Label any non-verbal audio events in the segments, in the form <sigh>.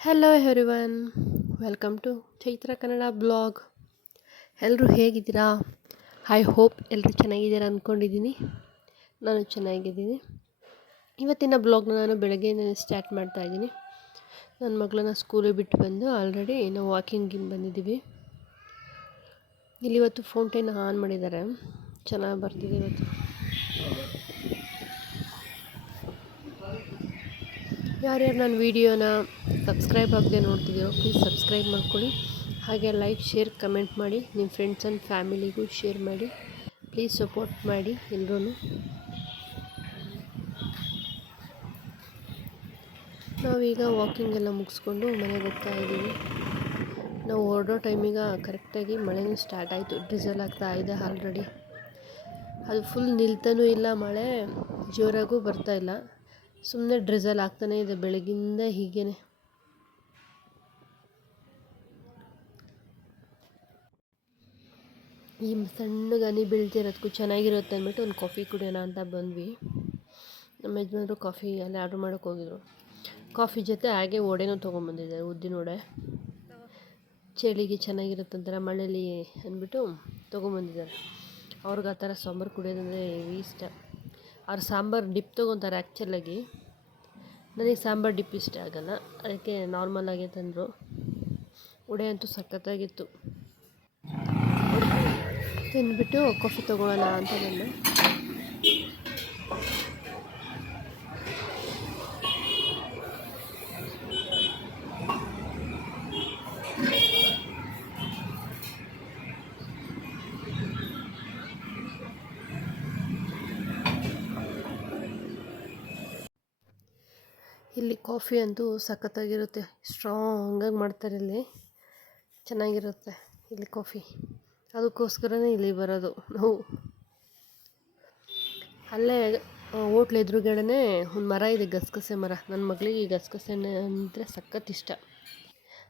Hello everyone welcome to Chaitra Kannada blog ಎಲ್ಲರೂ ಹೇಗಿದ್ದೀರಾ? I hope ಎಲ್ಲರೂ ಚೆನ್ನಾಗಿದ್ದೀರಾ ಅಂದ್ಕೊಂಡಿದ್ದೀನಿ ನಾನು ಚೆನ್ನಾಗಿದ್ದೀನಿ. ಇವತ್ತಿನ ಬ್ಲಾಗ್ನ ನಾನು ಬೆಳಗ್ಗೆ ಸ್ಟಾರ್ಟ್ ಮಾಡ್ತಾ ಇದ್ದೀನಿ. ನನ್ನ ಮಗಳನ್ನ ಸ್ಕೂಲಿಗೆ ಬಿಟ್ಟು ಬಂದು ಆಲ್ರೆಡಿ ನಾವು ವಾಕಿಂಗಿಗೆ ಬಂದಿದ್ದೀವಿ. ಇಲ್ಲಿ ಇವತ್ತು ಫೌಂಟೇನ್ ಆನ್ ಮಾಡಿದ್ದಾರೆ. ಚೆನ್ನಾಗಿ ಬರ್ತಿದೆ ಇವತ್ತು. ಯಾರ್ಯಾರು ನನ್ನ ವೀಡಿಯೋನ ಸಬ್ಸ್ಕ್ರೈಬ್ ಆಗದೆ ನೋಡ್ತಿದ್ದೀರೋ ಪ್ಲೀಸ್ ಸಬ್ಸ್ಕ್ರೈಬ್ ಮಾಡ್ಕೊಳ್ಳಿ. ಹಾಗೆ ಲೈಕ್ ಶೇರ್ ಕಮೆಂಟ್ ಮಾಡಿ, ನಿಮ್ಮ ಫ್ರೆಂಡ್ಸ್ ಆ್ಯಂಡ್ ಫ್ಯಾಮಿಲಿಗೂ ಶೇರ್ ಮಾಡಿ ಪ್ಲೀಸ್ ಸಪೋರ್ಟ್ ಮಾಡಿ ಎಲ್ಲರೂ ನಾವೀಗ ವಾಕಿಂಗ್ ಎಲ್ಲ ಮುಗಿಸ್ಕೊಂಡು ಮನೆಗೆ ಹೋಗ್ತಾ ಇದ್ದೀವಿ. ನಾವು ಹೊರಡೋ ಟೈಮಿಗೆ ಕರೆಕ್ಟಾಗಿ ಮಳೆನೂ ಸ್ಟಾರ್ಟ್ ಆಯಿತು. ಡಿಸಲ್ ಆಗ್ತಾ ಇದೆ ಆಲ್ರೆಡಿ ಅದು ಫುಲ್ ನಿಲ್ತಾನೂ ಇಲ್ಲ, ಮಳೆ ಜೋರಾಗೂ ಬರ್ತಾ ಇಲ್ಲ. ಸುಮ್ಮನೆ ಡ್ರಿಸಲ್ ಆಗ್ತಾನೆ ಇದೆ ಬೆಳಗಿಂದ ಹೀಗೇನೆ. ಈ ಸಣ್ಣಗೆ ಹನಿ ಬೀಳ್ತಿರೋದಕ್ಕೂ ಚೆನ್ನಾಗಿರುತ್ತೆ ಅಂದ್ಬಿಟ್ಟು ಒಂದು ಕಾಫಿ ಕುಡಿಯೋಣ ಅಂತ ಬಂದ್ವಿ. ನಮ್ಮ ಯಜಮಾನರು ಕಾಫಿ ಅಲ್ಲಿ ಆರ್ಡ್ರ್ ಮಾಡೋಕೆ ಹೋಗಿದ್ರು. ಕಾಫಿ ಜೊತೆ ಹಾಗೆ ಒಡೆನೂ ತೊಗೊಂಬಂದಿದ್ದಾರೆ, ಉದ್ದಿನ ವಡೆ. ಚಳಿಗೆ ಚೆನ್ನಾಗಿರುತ್ತಂತಾರೆ ಮಳೇಲಿ ಅಂದ್ಬಿಟ್ಟು ತೊಗೊಂಬಂದಿದ್ದಾರೆ. ಅವ್ರಿಗೆ ಆ ಥರ ಸಾಂಬಾರು ಕುಡಿಯೋದಂದರೆ ಇಷ್ಟ. ಅವ್ರು ಸಾಂಬಾರು ಡಿಪ್ ತೊಗೊತಾರೆ ಆ್ಯಕ್ಚುಲಾಗಿ. ನನಗೆ ಸಾಂಬಾರು ಡಿಪ್ ಇಷ್ಟ ಆಗಲ್ಲ. ಅದಕ್ಕೆ ನಾರ್ಮಲಾಗೆ ತಂದರು. ವಡೆ ಅಂತೂ ಸಖತ್ತಾಗಿತ್ತು. ತಿಂದ್ಬಿಟ್ಟು ಕಾಫಿ ತೊಗೊಳ್ಳೋಣ ಅಂತ ಬಂದೆ. ಇಲ್ಲಿ ಕಾಫಿ ಅಂತೂ ಸಖತ್ತಾಗಿರುತ್ತೆ. ಸ್ಟ್ರಾಂಗಾಗಿ ಮಾಡ್ತಾರೆ ಇಲ್ಲಿ. ಚೆನ್ನಾಗಿರುತ್ತೆ ಇಲ್ಲಿ ಕಾಫಿ. ಅದಕ್ಕೋಸ್ಕರನೇ ಇಲ್ಲಿ ಬರೋದು ನಾವು. ಅಲ್ಲೇ ಹೋಟ್ಲ್ ಎದುರುಗಡೆನೇ ಒಂದು ಮರ ಇದೆ, ಗಸಗಸೆ ಮರ. ನನ್ನ ಮಗಳಿಗೆ ಈ ಗಸಗಸೆ ಅಂದರೆ ಸಖತ್ ಇಷ್ಟ.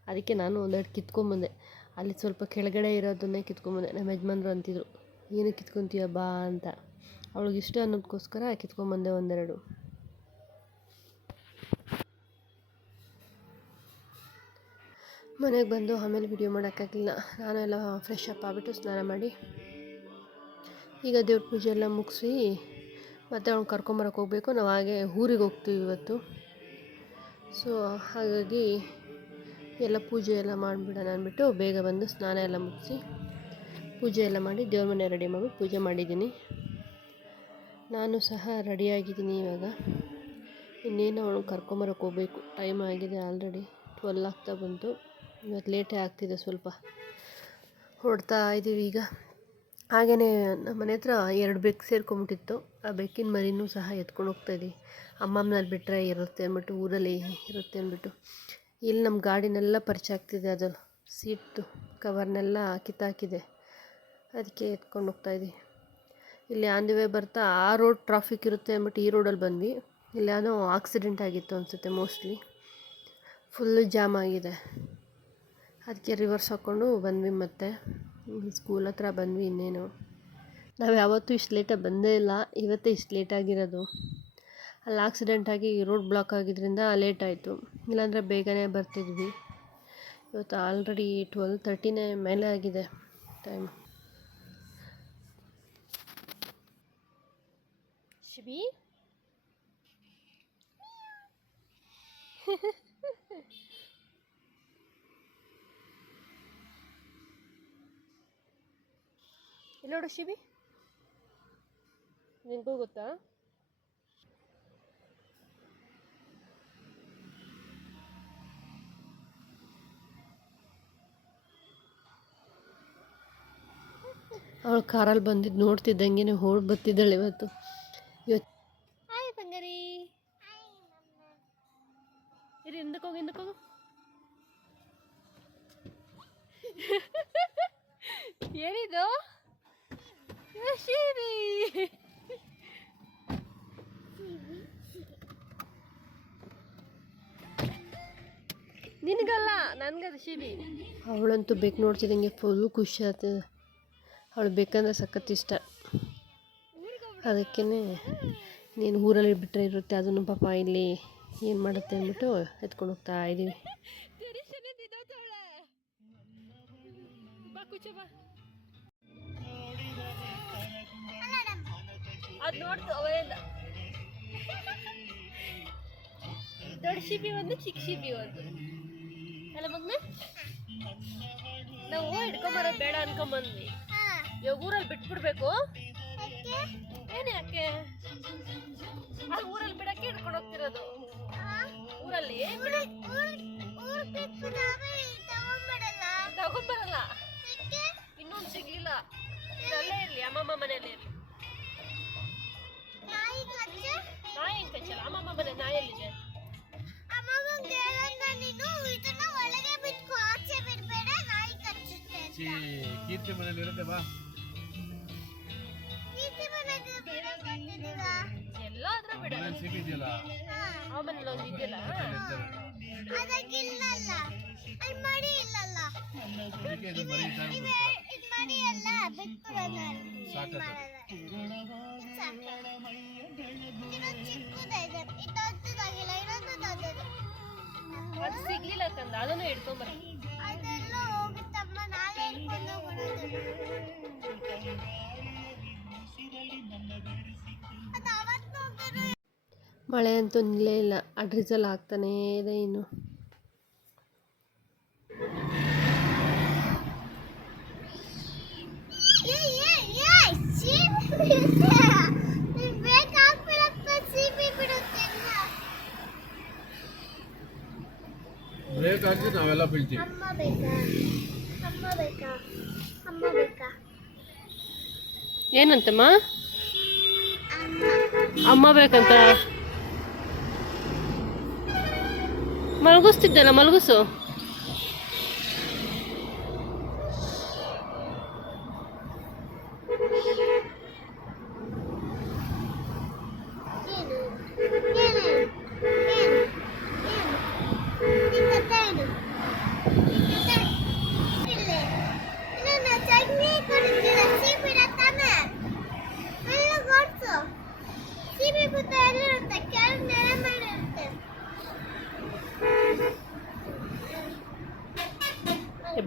ಅದಕ್ಕೆ ನಾನು ಒಂದೆರಡು ಕಿತ್ಕೊಂಬಂದೆ. ಅಲ್ಲಿ ಸ್ವಲ್ಪ ಕೆಳಗಡೆ ಇರೋದನ್ನೇ ಕಿತ್ಕೊಂಬಂದೆ. ನಮ್ಮ ಯಜಮಾನ್ರು ಅಂತಿದ್ರು, ಏನು ಕಿತ್ಕೊತೀಯ ಬಾ ಅಂತ. ಅವಳಿಗೆ ಇಷ್ಟ ಅನ್ನೋದಕ್ಕೋಸ್ಕರ ಕಿತ್ಕೊಂಬಂದೆ ಒಂದೆರಡು. ಮನೆಗೆ ಬಂದು ಆಮೇಲೆ ವಿಡಿಯೋ ಮಾಡೋಕ್ಕಾಗಿಲ್ಲ. ನಾನು ಎಲ್ಲ ಫ್ರೆಶ್ ಅಪ್ ಆಗಿಬಿಟ್ಟು ಸ್ನಾನ ಮಾಡಿ, ಈಗ ದೇವ್ರ ಪೂಜೆ ಎಲ್ಲ ಮುಗಿಸಿ ಮತ್ತೆ ಅವ್ನು ಕರ್ಕೊಂಬರಕ್ಕೆ ಹೋಗಬೇಕು. ನಾವು ಹಾಗೆ ಊರಿಗೆ ಹೋಗ್ತೀವಿ ಇವತ್ತು. ಸೊ ಹಾಗಾಗಿ ಎಲ್ಲ ಪೂಜೆ ಎಲ್ಲ ಮಾಡಿಬಿಡೋಣ ಅಂದ್ಬಿಟ್ಟು ಬೇಗ ಬಂದು ಸ್ನಾನ ಎಲ್ಲ ಮುಗಿಸಿ ಪೂಜೆ ಎಲ್ಲ ಮಾಡಿ ದೇವ್ರ ಮನೆ ರೆಡಿ ಮಾಡಿ ಪೂಜೆ ಮಾಡಿದ್ದೀನಿ. ನಾನು ಸಹ ರೆಡಿಯಾಗಿದ್ದೀನಿ ಇವಾಗ. ಇನ್ನೇನು ಅವನು ಕರ್ಕೊಂಬರಕ್ಕೆ ಹೋಗಬೇಕು. ಟೈಮ್ ಆಗಿದೆ ಆಲ್ರೆಡಿ ಟ್ವೆಲ್ ಆಗ್ತಾ ಬಂತು. ಇವತ್ತು ಲೇಟೇ ಆಗ್ತಿದೆ ಸ್ವಲ್ಪ. ಹೊಡ್ತಾ ಇದ್ದೀವಿ ಈಗ. ಹಾಗೆಯೇ ನಮ್ಮ ಮನೆ ಹತ್ರ ಎರಡು ಬೆಕ್ಕು ಸೇರ್ಕೊಂಬಿಟ್ಟಿತ್ತು. ಆ ಬೆಕ್ಕಿನ ಮರಿನೂ ಸಹ ಎತ್ಕೊಂಡು ಹೋಗ್ತಾಯಿದ್ದೀವಿ ಅಮ್ಮಮ್ಮನಲ್ಲಿ ಬಿಟ್ಟರೆ ಇರುತ್ತೆ ಅಂದ್ಬಿಟ್ಟು ಊರಲ್ಲಿ ಇರುತ್ತೆ ಅಂದ್ಬಿಟ್ಟು. ಇಲ್ಲಿ ನಮ್ಮ ಗಾಡಿನೆಲ್ಲ ಪರಿಚಯ ಆಗ್ತಿದೆ ಅದು ಸೀಟು, ಕವರ್ನೆಲ್ಲ ಕಿತ್ತಾಕಿದೆ. ಅದಕ್ಕೆ ಎತ್ಕೊಂಡು ಹೋಗ್ತಾಯಿದ್ದೀವಿ ಇಲ್ಲಿ ಆನ್ ದಿ ವೇ ಬರ್ತಾ ಆ ರೋಡ್ ಟ್ರಾಫಿಕ್ ಇರುತ್ತೆ ಅಂದ್ಬಿಟ್ಟು ಈ ರೋಡಲ್ಲಿ ಬಂದ್ವಿ. ಇಲ್ಲಿ ಯಾವುದೋ ಆಕ್ಸಿಡೆಂಟ್ ಆಗಿತ್ತು ಅನಿಸುತ್ತೆ ಮೋಸ್ಟ್ಲಿ. ಫುಲ್ಲು ಜಾಮ್ ಆಗಿದೆ. ಅದಕ್ಕೆ ರಿವರ್ಸ್ ಹಾಕ್ಕೊಂಡು ಬಂದ್ವಿ ಮತ್ತೆ. ಸ್ಕೂಲ್ ಹತ್ರ ಬಂದ್ವಿ ಇನ್ನೇನು. ನಾವು ಯಾವತ್ತೂ ಇಷ್ಟು ಲೇಟಾಗಿ ಬಂದೇ ಇಲ್ಲ. ಇವತ್ತೇ ಇಷ್ಟು ಲೇಟಾಗಿರೋದು ಅಲ್ಲಿ ಆಕ್ಸಿಡೆಂಟ್ ಆಗಿ ರೋಡ್ ಬ್ಲಾಕ್ ಆಗಿದ್ದರಿಂದ ಲೇಟ್ ಆಯಿತು. ಇಲ್ಲಾಂದರೆ ಬೇಗನೆ ಬರ್ತಿದ್ವಿ. ಇವತ್ತು ಆಲ್ರೆಡಿ ಟ್ವೆಲ್ ತರ್ಟಿನೇ ಮೇಲೆ ಆಗಿದೆ ಟೈಮ್ ಶಿಬಿ? <laughs> ಇಲ್ಲ ನೋಡು ಶಿಬಿ ನಿನಗೂ ಗೊತ್ತಾ? ಅವಳು ಕಾರಲ್ಲಿ ಬಂದಿದ್ದು ನೋಡ್ತಿದ್ದಂಗೆ ಓಡ್ ಬರ್ತಿದ್ದಾಳೆ ಇವತ್ತು. ಇವತ್ತು ಹಾಯ್ ತಂಗರಿ ಇರಿ ಹಿಂದಕ್ಕೆ ಹೋಗಿ ಹಿಂದಕ್ಕೆ ಹೋಗು. <laughs> ಏನಿದು? <laughs> ನಿನಗಲ್ಲ ನನಗದು ಶಿಬಿ ಅವಳಂತೂ ಬೇಕು ನೋಡ್ತಿದ್ದಂಗೆ ಫುಲ್ಲು ಖುಷಿ ಆಗ್ತದೆ ಅವಳು ಬೇಕಂದ್ರೆ ಸಖತ್ ಇಷ್ಟ. ಅದಕ್ಕೇ ನೀನು ಊರಲ್ಲಿ ಬಿಟ್ಟರೆ ಇರುತ್ತೆ ಅದನ್ನು ಪಾಪ ಇಲ್ಲಿ ಏನು ಮಾಡುತ್ತೆ ಅಂದ್ಬಿಟ್ಟು ಎತ್ಕೊಂಡು ಹೋಗ್ತಾ ಇದ್ದೀವಿ ಅದು ನೋಡ್ತು ಅವರಿಂದ ದೊಡ್ಡ ಶಿಬಿ ಒಂದು, ಚಿಕ್ಕ ಶಿಬಿ ಒಂದು. ಅಲ್ಲ ಮಗ್ನ? ನಾವು ಹಿಡ್ಕೊಂಬರೋದು ಬೇಡ ಅನ್ಕೊಂಬಂದ್ವಿ. ಇವಾಗ ಊರಲ್ಲಿ ಬಿಟ್ಬಿಡ್ಬೇಕು. ಏನೇ ಯಾಕೆ ಆ ಊರಲ್ಲಿ ಬಿಡಕ್ಕೆ ಹಿಡ್ಕೊಂಡು ಹೋಗ್ತಿರೋದು. ಊರಲ್ಲಿ ತಗೊಂಬರಲ್ಲ. ಇನ್ನೊಂದು ಸಿಗ್ಲಿಲ್ಲ. ಅಲ್ಲೇ ಇರ್ಲಿ ಅಮ್ಮಮ್ಮ ಮನೆಯಲ್ಲೇ ಇರ್ಲಿ. ನಾಯಿ ಹೆಂಗ್ ಕಚ್ಚಲ್ಲ? ಅಮ್ಮಮ್ಮ ಮನೆ ನಾಯಿ ಎಲ್ಲಿದೆ ಕೀರ್ತಿ ಮನೇಲಿ ಇರುತ್ತೆ ಬಾ. ಎಲ್ಲ ಆದ್ರೂ ಬಿಡ. ಮನೇಲಿ ಸಿಕ್ಕಿದ್ಯಲ್ಲ ಆ ಮನೇಲಿ ಒಂದು ಇದೆಯಲ್ಲ ಅದಕ್ಕಿಲ್ಲಲ್ಲ. ಇದು ಮರಿ ಅದು ಸಿಗ್ಲಿಲ್ಲ ಕಂದ ಅದನ್ನು ಹಿಡ್ಕೊಂಬರ ಮಳೆ ಅಂತೂ ನಿಲ್ಲೇ ಇಲ್ಲ ಅಡ್ರಿಜಲ್ ಆಗ್ತಾನೇ ಇದೆ ಇನ್ನು ಏಯ್ ಏಯ್ ಏಯ್ ಸೀಬಿ ಬಿಡುತ್ತೆ ನೀನ್ ಬೇಗ ಹಾಕ್ಬಿಡಪ್ಪ ಸೀಬಿ ಬಿಡುತ್ತೆ ಇನ್ನ. ಬ್ರೇಕ್ ಹಾಕಿ ನಾವೆಲ್ಲ ಬೀಳ್ತೀವಿ. ಅಮ್ಮ ಬೇಕಾ? ಅಮ್ಮ ಬೇಕಾ? ಅಮ್ಮ ಬೇಕಾ? ಏನಂತಮ್ಮ? ಅಮ್ಮ. ಅಮ್ಮ ಬೇಕಂತ? ಮಲಗಿಸ್ತಿದ್ದಲ್ಲ ಮಲಗಿಸು ಏನು ಏನು ಏನು ಏನು ನಿನ್ನ ತೇನು ಇಲ್ಲೇ ನನ್ನ ಚಟ್ನಿ ಕೊಡ್ತೀರ ಸೀಬಿ ತಾನೆ ಎಲ್ಲ ಕೊಡ್ಸು ಸೀಬಿ ಬುತ್ತ ಎಲ್ಲಿರುತ್ತೆ ಕೆಳಗೆ ನೆಲೆ ಮೇಲೆ ಇರುತ್ತೆ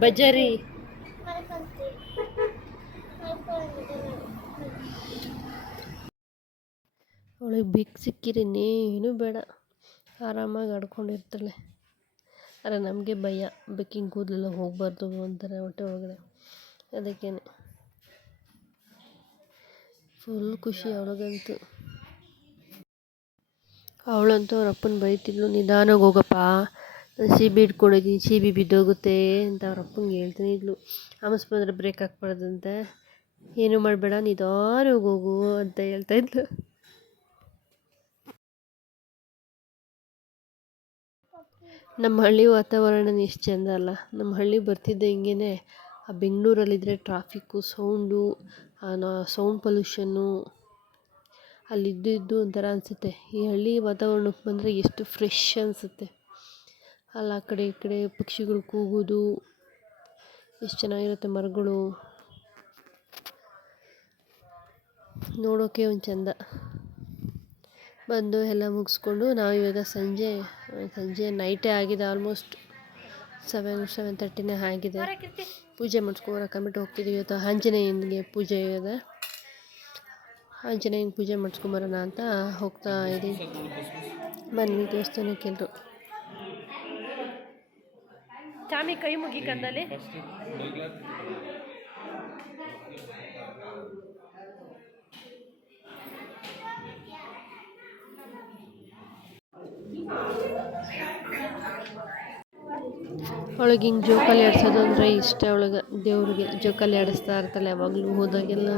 ಮಲ್ಕೊಂಡಿದ್ದೀನಿ ಅವಳಿಗೆ ಬಿಕ್ ಸಿಕ್ಕಿರೇನೇನು ಬೇಡ. ಆರಾಮಾಗಿ ಆಡ್ಕೊಂಡಿರ್ತಾಳೆ. ಅರೆ, ನಮಗೆ ಭಯ. ಬೆಕ್ಕಿನ ಕೂದಲೆಲ್ಲ ಹೋಗ್ಬಾರ್ದು ಅಂತಾರೆ ಹೊಟ್ಟೆ ಒಳಗಡೆ. ಅದಕ್ಕೇನೆ. ಫುಲ್ ಖುಷಿ ಅವಳಿಗಂತೂ. ಅವಳಂತೂ ಅವ್ರ ಅಪ್ಪನ ಬೈತಿದ್ಲು ನಿಧಾನಾಗ ಹೋಗಪ್ಪ. ಸಿ ಬಿ ಇಟ್ಕೊಂಡಿದ್ದೀನಿ ಸಿ ಬಿ ಬಿದ್ದೋಗುತ್ತೆ ಅಂತ ಅವ್ರ ಅಪ್ಪಂಗೆ ಹೇಳ್ತಾನೆ ಇದ್ಲು. ಆಮಸ್ ಬಂದರೆ ಬ್ರೇಕ್ ಹಾಕ್ಬಾರ್ದಂತೆ. ಏನು ಮಾಡಬೇಡ ನಿಧಾನವಾಗಿ ಹೋಗು ಅಂತ ಹೇಳ್ತಾ ಇದ್ಲು. ನಮ್ಮ ಹಳ್ಳಿ ವಾತಾವರಣ ಎಷ್ಟು ಚೆಂದ ಅಲ್ಲ. ನಮ್ಮ ಹಳ್ಳಿ ಬರ್ತಿದ್ದೆ ಹಿಂಗೇ ಆ ಬೆಂಗಳೂರಲ್ಲಿದ್ದರೆ ಟ್ರಾಫಿಕ್ಕು ಸೌಂಡು ಸೌಂಡ್ ಪೊಲ್ಯೂಷನ್ನು ಅಲ್ಲಿದ್ದು ಇದ್ದು ಒಂಥರ ಅನಿಸುತ್ತೆ. ಈ ಹಳ್ಳಿ ವಾತಾವರಣಕ್ಕೆ ಬಂದರೆ ಎಷ್ಟು ಫ್ರೆಶ್ ಅನಿಸುತ್ತೆ. ಅಲ್ಲಿ ಆ ಕಡೆ ಈ ಕಡೆ ಪಕ್ಷಿಗಳು ಕೂಗೋದು ಎಷ್ಟು ಚೆನ್ನಾಗಿರುತ್ತೆ ಮರಗಳು. ನೋಡೋಕೆ ಒಂದು ಚೆಂದ. ಬಂದು ಎಲ್ಲ ಮುಗಿಸ್ಕೊಂಡು ನಾವು ಇವಾಗ ಸಂಜೆ ಸಂಜೆ ನೈಟೇ ಆಗಿದೆ ಆಲ್ಮೋಸ್ಟ್ ಸೆವೆನ್ ಸೆವೆನ್ ತರ್ಟಿನೇ ಆಗಿದೆ. ಪೂಜೆ ಮಾಡಿಸ್ಕೊಂಬರಕ್ಕಂಬಿಟ್ಟು ಹೋಗ್ತಿದ್ದೀವಿ ಇವತ್ತು ಆಂಜನೇಯನಿಗೆ ಪೂಜೆ ಇದೆ. ಆಂಜನೇಯನ ಪೂಜೆ ಮಾಡಿಸ್ಕೊಂಬರೋಣ ಅಂತ ಹೋಗ್ತಾ ಇದ್ದೀವಿ ಬನ್ನಿ ದೇವಸ್ಥಾನಕ್ಕೆ ಎಲ್ಲರು ಚಾಮಿ ಕೈ ಮುಗಿ ಕಂದಲ್ಲಿ ಅವಳಿಗೆ ಹಿಂಗೆ ಜೋಕಾಲಿ ಆಡಿಸೋದು ಅಂದರೆ ಇಷ್ಟ ಅವಳಿಗೆ ದೇವ್ರಿಗೆ ಜೋಕಾಲಿ ಆಡಿಸ್ತಾ ಇರ್ತಾಳೆ ಯಾವಾಗ್ಲೂ ಹೋದಾಗೆಲ್ಲ.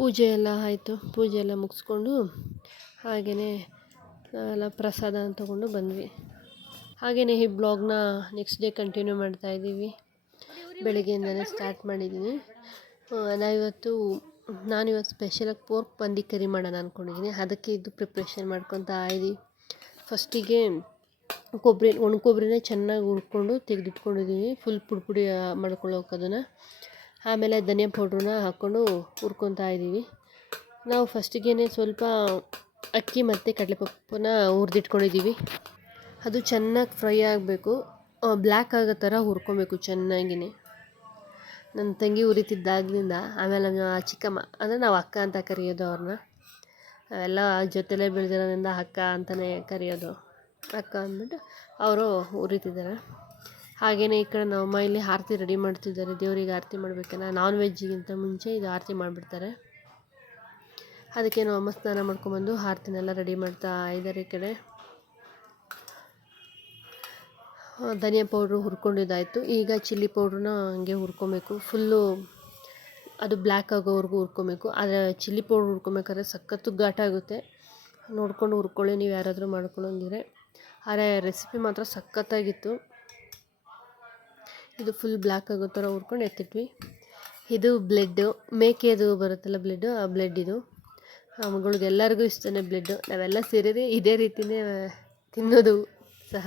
ಪೂಜೆ ಎಲ್ಲ ಆಯಿತು. ಪೂಜೆ ಎಲ್ಲ ಮುಗಿಸ್ಕೊಂಡು ಹಾಗೆಯೇ ಎಲ್ಲ ಪ್ರಸಾದ ತೊಗೊಂಡು ಬಂದ್ವಿ. ಹಾಗೆಯೇ ಈ ಬ್ಲಾಗ್ನ ನೆಕ್ಸ್ಟ್ ಡೇ ಕಂಟಿನ್ಯೂ ಮಾಡ್ತಾ ಇದ್ದೀವಿ. ಬೆಳಗ್ಗೆಯಿಂದನೇ ಸ್ಟಾರ್ಟ್ ಮಾಡಿದ್ದೀನಿ ನಾವಿವತ್ತು, ನಾನಿವತ್ತು ಸ್ಪೆಷಲಾಗಿ ಪೋರ್ಕ್ ಪಂದಿ ಕರಿ ಮಾಡೋಣ ಅಂದ್ಕೊಂಡಿದ್ದೀನಿ ಅದಕ್ಕೆ ಇದು ಪ್ರಿಪ್ರೇಷನ್ ಮಾಡ್ಕೊತಾ ಇದ್ದೀವಿ ಫಸ್ಟಿಗೆ ಕೊಬ್ಬರಿ ಒಣ ಕೊಬ್ಬರಿನೇ ಚೆನ್ನಾಗಿ ಹುರ್ಕೊಂಡು ತೆಗೆದಿಟ್ಕೊಂಡಿದ್ದೀವಿ ಫುಲ್ ಪುಡಿ ಪುಡಿ ಮಾಡ್ಕೊಳ್ಳೋಕೆ ಅದನ್ನು. ಆಮೇಲೆ ಧನಿಯಾ ಪೌಡ್ರನ್ನ ಹಾಕ್ಕೊಂಡು ಹುರ್ಕೊತಾ ಇದ್ದೀವಿ. ನಾವು ಫಸ್ಟಿಗೆ ಸ್ವಲ್ಪ ಅಕ್ಕಿ ಮತ್ತು ಕಡಲೆಪಪ್ಪನ್ನ ಹುರಿದಿಟ್ಕೊಂಡಿದ್ದೀವಿ. ಅದು ಚೆನ್ನಾಗಿ ಫ್ರೈ ಆಗಬೇಕು. ಬ್ಲ್ಯಾಕ್ ಆಗೋ ಥರ ಹುರ್ಕೊಬೇಕು ಚೆನ್ನಾಗಿ ನನ್ನ ತಂಗಿ ಉರಿತಿದ್ದಾಗಲಿಂದ ಆಮೇಲೆ ನಮ್ಮ ಚಿಕ್ಕಮ್ಮ, ಅಂದರೆ ನಾವು ಅಕ್ಕ ಅಂತ ಕರೆಯೋದು ಅವ್ರನ್ನ ಅವೆಲ್ಲ ಜೊತೆಲೇ ಬೆಳೆದಿರೋದ್ರಿಂದ ಅಕ್ಕ ಅಂತಲೇ ಕರೆಯೋದು. ಅಕ್ಕ ಅಂದ್ಬಿಟ್ಟು ಅವರು ಉರಿತಿದ್ದಾರೆ ಹಾಗೆಯೇ ಈ ಕಡೆ ನಮ್ಮಮ್ಮ ಇಲ್ಲಿ ಆರತಿ ರೆಡಿ ಮಾಡ್ತಿದ್ದಾರೆ. ದೇವರಿಗೆ ಆರತಿ ಮಾಡಬೇಕಲ್ಲ ನಾನ್ ವೆಜ್ಗಿಂತ ಮುಂಚೆ ಇದು ಆರತಿ ಮಾಡಿಬಿಡ್ತಾರೆ. ಅದಕ್ಕೆ ನಮ್ಮಮ್ಮ ಸ್ನಾನ ಮಾಡ್ಕೊಂಬಂದು ಆರತಿನೆಲ್ಲ ರೆಡಿ ಮಾಡ್ತಾ ಇದ್ದಾರೆ ಈ ಕಡೆ. ಧನಿಯಾ ಪೌಡ್ರು ಹುರ್ಕೊಂಡಿದ್ದಾಯಿತು. ಈಗ ಚಿಲ್ಲಿ ಪೌಡ್ರನ್ನ ಹಂಗೆ ಹುರ್ಕೊಬೇಕು. ಫುಲ್ಲು ಅದು ಬ್ಲ್ಯಾಕ್ ಆಗೋವರೆಗೂ ಹುರ್ಕೊಬೇಕು. ಆದರೆ ಚಿಲ್ಲಿ ಪೌಡ್ರ್ ಹುರ್ಕೊಬೇಕಾದ್ರೆ ಸಖತ್ತು ಘಾಟಾಗುತ್ತೆ ನೋಡ್ಕೊಂಡು ಹುರ್ಕೊಳ್ಳಿ, ನೀವು ಯಾರಾದರೂ ಮಾಡ್ಕೊಳ್ಳೋಂಗಿದ್ರೆ. ಆದರೆ ರೆಸಿಪಿ ಮಾತ್ರ ಸಖತ್ತಾಗಿತ್ತು. ಇದು ಫುಲ್ ಬ್ಲ್ಯಾಕ್ ಆಗೋ ಥರ ಹುರ್ಕೊಂಡು ಎತ್ತಿಟ್ವಿ. ಇದು ಬ್ಲೆಡ್ಡು ಮೇಕೆದು ಬರುತ್ತಲ್ಲ ಬ್ಲೆಡ್ಡು ಆ ಬ್ಲೆಡ್ ಇದು. ಮಗಳಿಗೆ ಎಲ್ಲರಿಗೂ ಇಷ್ಟನೇ ಬ್ಲೆಡ್ಡು ನಾವೆಲ್ಲ ಸೇರಿರಿ ಇದೇ ರೀತಿಯೇ ತಿನ್ನೋದು ಸಹ.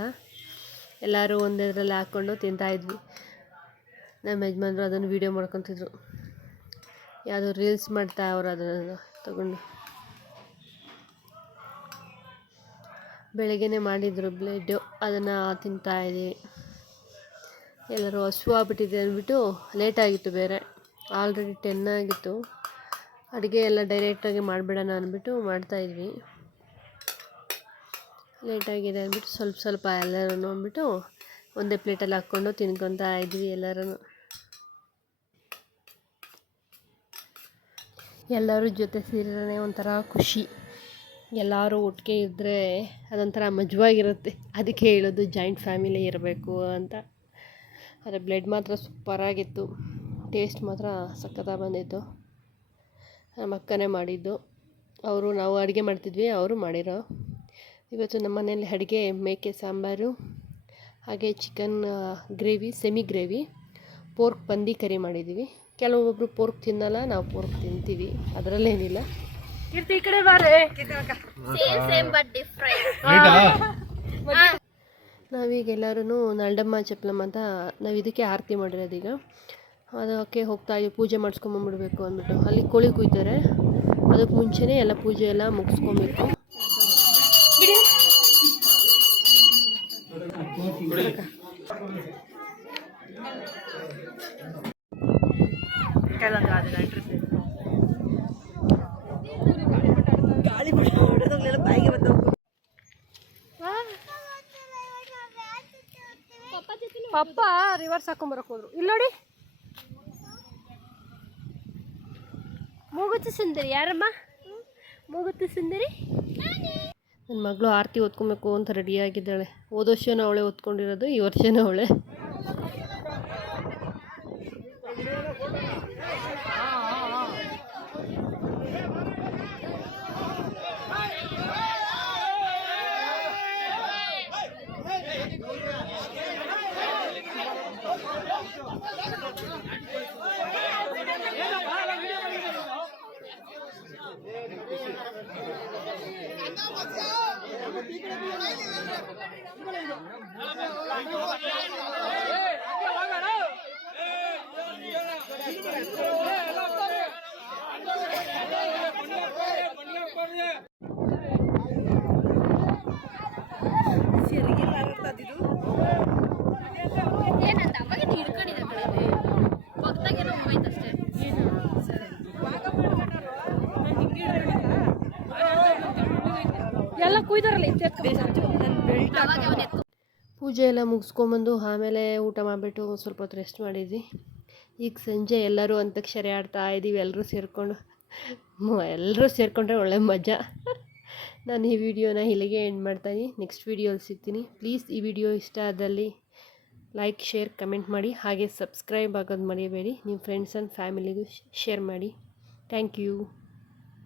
ಎಲ್ಲರೂ ಒಂದರಲ್ಲಿ ಹಾಕ್ಕೊಂಡು ತಿಂತಾಯಿದ್ವಿ ನಮ್ಮ ಯಜಮಾನ್ರು ಅದನ್ನು ವೀಡಿಯೋ ಮಾಡ್ಕೊತಿದ್ರು. ಯಾವುದೋ ರೀಲ್ಸ್ ಮಾಡ್ತಾ ಅವ್ರು ಅದನ್ನು ತಗೊಂಡು. ಬೆಳಗ್ಗೆನೇ ಮಾಡಿದ್ರು ಬ್ಲೆಡ್ಡು ಅದನ್ನು ತಿಂತಾಯಿದ್ದೀವಿ ಎಲ್ಲರೂ ಹಸು ಆಗ್ಬಿಟ್ಟಿದೆ ಅಂದ್ಬಿಟ್ಟು ಲೇಟಾಗಿತ್ತು ಬೇರೆ. ಆಲ್ರೆಡಿ ಟೆನ್ ಆಗಿತ್ತು. ಅಡುಗೆ ಎಲ್ಲ ಡೈರೆಕ್ಟಾಗಿ ಮಾಡಿಬಿಡೋಣ ಅಂದ್ಬಿಟ್ಟು ಮಾಡ್ತಾಯಿದ್ವಿ ಲೇಟಾಗಿದೆ ಅಂದ್ಬಿಟ್ಟು ಸ್ವಲ್ಪ ಸ್ವಲ್ಪ ಎಲ್ಲರೂ ಅಂದ್ಬಿಟ್ಟು ಒಂದೇ ಪ್ಲೇಟಲ್ಲಿ ಹಾಕ್ಕೊಂಡು ತಿನ್ಕೊತಾ ಇದ್ವಿ ಎಲ್ಲರೂ ಎಲ್ಲರೂ ಜೊತೆ ಸೇರಿದ್ರೆ ಒಂಥರ ಖುಷಿ. ಎಲ್ಲರೂ ಒಟ್ಟಿಗೆ ಇದ್ದರೆ ಅದೊಂಥರ ಮಜವಾಗಿರುತ್ತೆ. ಅದಕ್ಕೆ ಹೇಳೋದು ಜಾಯಿಂಟ್ ಫ್ಯಾಮಿಲಿ ಇರಬೇಕು ಅಂತ. ಆದರೆ ಬ್ಲೆಡ್ ಮಾತ್ರ ಸೂಪರಾಗಿತ್ತು. ಟೇಸ್ಟ್ ಮಾತ್ರ ಸಖತ್ತಾಗಿ ಬಂದಿತ್ತು. ನಮ್ಮ ಅಕ್ಕನೇ ಮಾಡಿದ್ದು. ಅವರು ನಾವು ಅಡುಗೆ ಮಾಡ್ತಿದ್ವಿ ಅವರು ಮಾಡಿರೋ. ಇವತ್ತು ನಮ್ಮ ಮನೇಲಿ ಅಡುಗೆ ಮೇಕೆ ಸಾಂಬಾರು ಹಾಗೆ chicken gravy semi gravy pork ಪಂದಿ ಕರಿ ಮಾಡಿದ್ದೀವಿ. ಕೆಲವೊಬ್ಬರು ಪೋರ್ಕ್ ತಿನ್ನಲ್ಲ ನಾವು ಪೋರ್ಕ್ ತಿಂತೀವಿ. ಅದರಲ್ಲೇನಿಲ್ಲ. ಈ ಕಡೆ ಬಾರೆ. ಸೇಮ್ ಸೇಮ್ ಬಟ್ ಡಿಫ್ರೆಂಟ್ ನಾವೀಗ ಎಲ್ಲರೂ ನಲ್ಡಮ್ಮ ಚಪ್ಲಮ್ಮ ಅಂತ ನಾವು ಇದಕ್ಕೆ ಆರತಿ ಮಾಡಿರೋದೀಗ ಅದಕ್ಕೆ ಹೋಗ್ತಾ ಇದ್ದೀವಿ, ಪೂಜೆ ಮಾಡಿಸ್ಕೊಂಬಂದ್ಬಿಡ್ಬೇಕು ಅಂದ್ಬಿಟ್ಟು. ಅಲ್ಲಿ ಕೋಳಿ ಕುಯ್ತಾರೆ. ಅದಕ್ಕೆ ಮುಂಚೆನೇ ಎಲ್ಲ ಪೂಜೆ ಎಲ್ಲ ಮುಗಿಸ್ಕೊಬೇಕು. ಪಪ್ಪ ರಿವರ್ಸ್ ಹಾಕೊಂಬರಕ್ಕೆ ಹೋದ್ರು. ಇಲ್ಲೋಡಿ ನೋಡಿ. ಮೂಗುತಿ ಸುಂದರಿ, ಯಾರಮ್ಮ? ಮೂಗುತ್ತ ಸುಂದರಿ? ನನ್ನ ಮಗಳು ಆರತಿ ಓದ್ಕೊಬೇಕು ಅಂತ ರೆಡಿಯಾಗಿದ್ದಾಳೆ ಹೋದ ವರ್ಷನೂ ಅವಳೆ ಓದ್ಕೊಂಡಿರೋದು, ಈ ವರ್ಷನೂ ಅವಳೆ. ಪೂಜೆ ಎಲ್ಲ ಮುಗಿಸ್ಕೊಂಬಂದು ಆಮೇಲೆ ಊಟ ಮಾಡಿಬಿಟ್ಟು ಸ್ವಲ್ಪ ಹೊತ್ತು ರೆಸ್ಟ್ ಮಾಡಿದ್ವಿ. ಈಗ ಸಂಜೆ ಎಲ್ಲರೂ ಅಂತಕ್ಷರಿ ಆಡ್ತಾ ಇದ್ದೀವಿ ಎಲ್ಲರೂ ಸೇರಿಕೊಂಡು. ಎಲ್ಲರೂ ಸೇರಿಕೊಂಡ್ರೆ ಒಳ್ಳೆ ಮಜಾ. ನಾನು ಈ ವಿಡಿಯೋನ ಇಲ್ಲಿಗೆ ಎಂಡ್ ಮಾಡ್ತಾಯಿದ್ದೀನಿ ನೆಕ್ಸ್ಟ್ ವಿಡಿಯೋಲಿ ಸಿಗ್ತೀನಿ. ಪ್ಲೀಸ್ ಈ ವಿಡಿಯೋ ಇಷ್ಟ ಆದಲ್ಲಿ ಲೈಕ್ ಶೇರ್ ಕಮೆಂಟ್ ಮಾಡಿ. ಹಾಗೆ ಸಬ್ಸ್ಕ್ರೈಬ್ ಆಗೋದು ಮರೆಯಬೇಡಿ ನಿಮ್ಮ ಫ್ರೆಂಡ್ಸ್ ಆ್ಯಂಡ್ ಫ್ಯಾಮಿಲಿಗೂ ಶೇರ್ ಮಾಡಿ. Thank you